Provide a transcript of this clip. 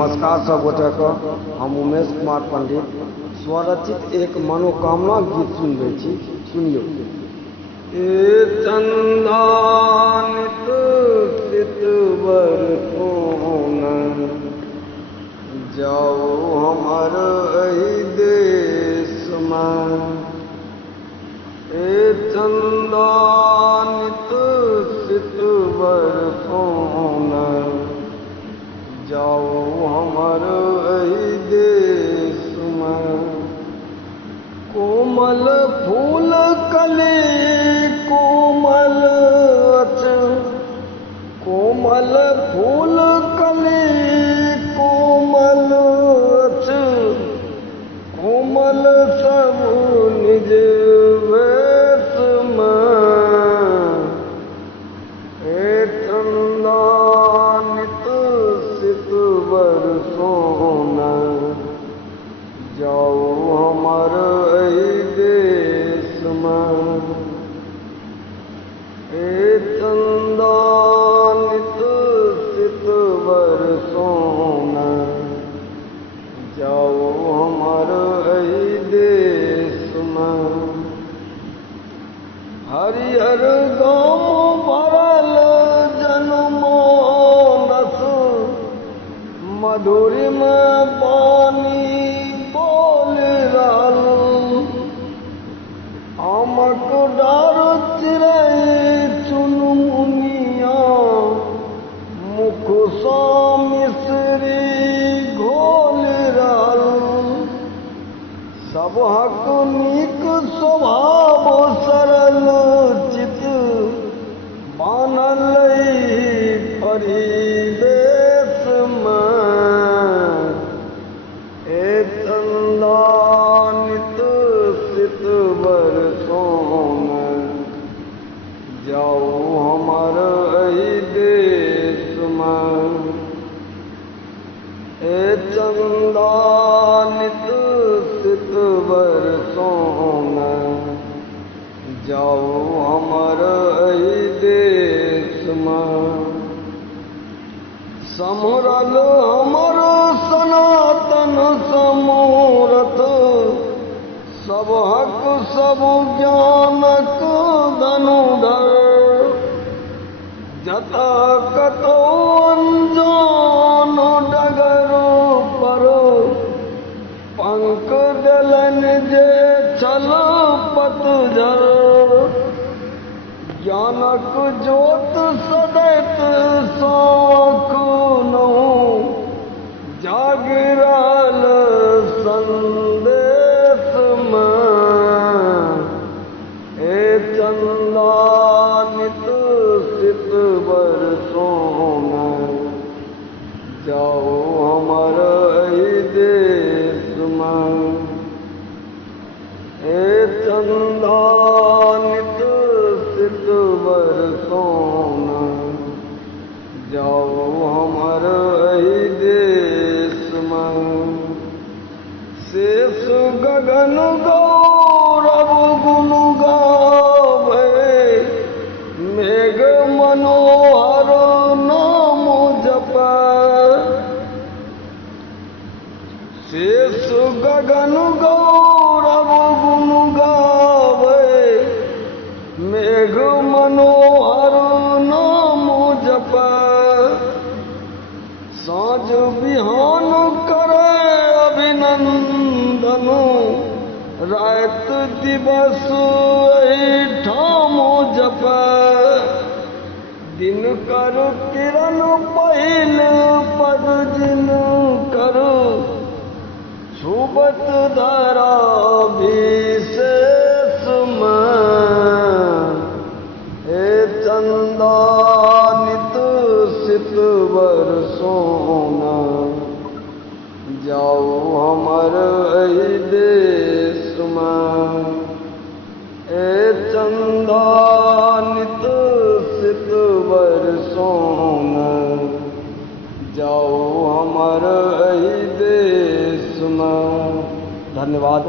नमस्कार सब गोटे को। हम उमेश कुमार पंडित स्वरचित एक मनोकामना गीत सुनबे छी, सुनियो। ए चंदानित सितवर कोन जाओ हमर एहि देश में। ए चंदानित सितवर कोन जाओ हमर एहि देश में। कोमल फूल कली कोमल कोमल फूल कली कोमल कोमल सब निज वेश में। ए चंदानित सितवर सोना जाओ हमर एहि देश में। ए चंदानित सितवर सोना जाओ हमर एहि देश में। हरिहर गाम भरल जनमानस मधुरी में पानी बोल रहल। आमक डार चिड़ै चुनमुनिया मुख सँ मिश्री घोल रहल। सबहक नीक स्वभाव सरल चित बानल परिवेश में। ए चंदानित सितवर सोना जाओ हमर एहि देश में। ए चंदानित सितवर सोना जाओ हमर एहि देश में। सम्हरल हमर सनातन समूरत सबहक सब ज्ञानक धनुधर। जतऽ कतौ अनजान डगर पर पंख देलनि जे छल पतझर। ज्ञानक जोत सदैत साँख नहुँ जागि रहल संदेश में। ए चंदानित सितवर सोना जाओ हमर एहि देश में। ए चंदानित सितवर सोना जाओ हमर एहि देश में। शेष गगन गौरव गुण गावै मेघ मनोहर नाम जपै। शेष गगन गौरव गुण गावै मेघ मनोहर नाम जपै। साँझ बिहान करे अभिनंदन रात दिवस एहि ठाम जपै। दिन कर किरण पहिल पद जिन कर छुबत धरा विशेष में। ए चंदानित सितवर सोना जाओ हमर एहि देश में। ए चंदानित सितवर सोना जाओ हमर एहि देश में। धन्यवाद।